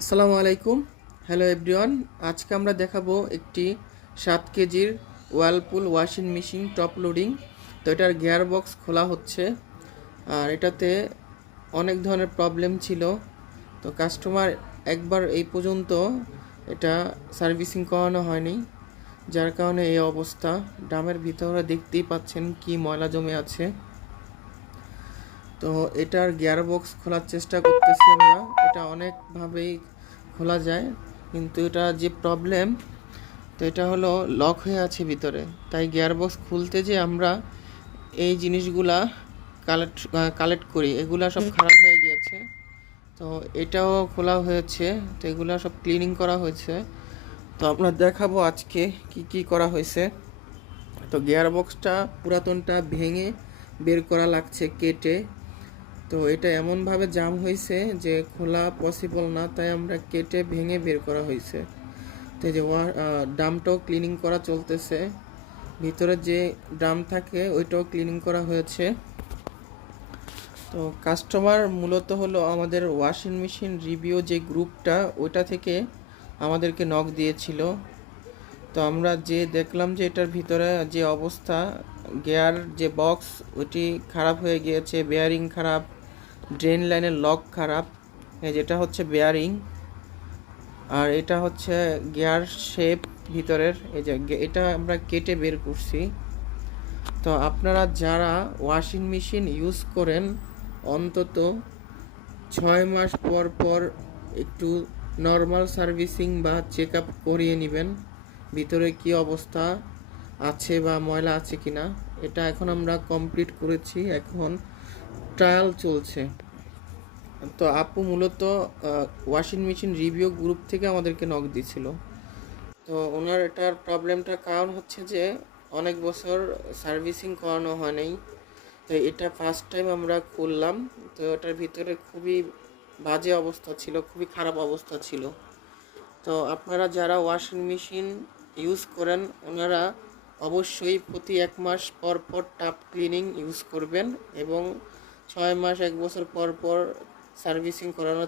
আসসালামু আলাইকুম। Hello everyone. আজকে আমরা দেখাবো একটি 7 কেজির ওয়ালপুল ওয়াশিং মেশিন টপ লোডিং। তো এটার গিয়ার বক্স খোলা হচ্ছে, আর এটাতে অনেক ধরনের প্রবলেম ছিল। তো কাস্টমার একবার এই পর্যন্ত এটা সার্ভিসিং করানো হয়নি, যার কারণে এই অবস্থা। ড্রামের ভিতরে দেখতেই পাচ্ছেন কি ময়লা জমে আছে। তো এটার গিয়ার বক্স খোলার চেষ্টা করতেছি আমরা। এটা অনেকভাবেই খোলা যায়, কিন্তু এটা যে প্রবলেম, তো এটা হলো লক হয়ে আছে ভিতরে। তাই গিয়ার বক্স খুলতে যে আমরা এই জিনিসগুলা কালেক্ট করি, এগুলা সব খারাপ হয়ে গিয়েছে। তো এটাও খোলা হয়েছে, তো এগুলা সব ক্লিনিং করা হয়েছে। তো আমরা দেখাবো আজকে কি কি করা হয়েছে। তো গিয়ার বক্সটা পুরাতনটা ভেঙে বের করা লাগছে কেটে। তো এটা এমনভাবে জাম হয়েছে যে খোলা পসিবল না, তাই আমরা কেটে ভেঙে বের করা হয়েছে। তো এই যে ড্রামটাও ক্লিনিং করা চলতেছে, ভিতরে যে ড্রাম থাকে ওইটাও ক্লিনিং করা হয়েছে। তো কাস্টমার মূলত হলো আমাদের ওয়াশিং মেশিন রিভিউ যে গ্রুপটা, ওইটা থেকে আমাদেরকে নক দিয়েছিল। তো আমরা যে দেখলাম যে এটার ভিতরে যে অবস্থা, গিয়ার যে বক্স ওইটি খারাপ হয়ে গিয়েছে, বেয়ারিং খারাপ, ড্রেন লাইনের লক খারাপ। যেটা হচ্ছে বেয়ারিং, আর এটা হচ্ছে গিয়ার শেপ ভিতরের। এই যে এটা আমরা কেটে বের করছি। তো আপনারা যারা ওয়াশিং মেশিন ইউজ করেন, অন্তত 6 মাস পর পর একটু নর্মাল সার্ভিসিং বা চেক আপ করিয়ে নেবেন, ভিতরে কি অবস্থা আছে বা ময়লা আছে কিনা। এটা এখন আমরা কমপ্লিট করেছি, এখন ট্রায়াল চলছে। তো আপু মূলত ওয়াশিং মেশিন রিভিউ গ্রুপ থেকে আমাদেরকে নক দিছিল। তো ওনার এটার প্রবলেমটার কারণ হচ্ছে যে অনেক বছর সার্ভিসিং করানো হয় নাই। তো এটা ফার্স্ট টাইম আমরা করলাম। তো এটার ভিতরে খুবই বাজে অবস্থা ছিল, খুবই খারাপ অবস্থা ছিল। তো আপনারা যারা ওয়াশিং মেশিন ইউজ করেন, ওনারা অবশ্যই প্রতি 1 মাস পর পর টাপ ক্লিনিং ইউজ করবেন, এবং 6 মাস 1 বছর পর পর সার্ভিসিং করানোর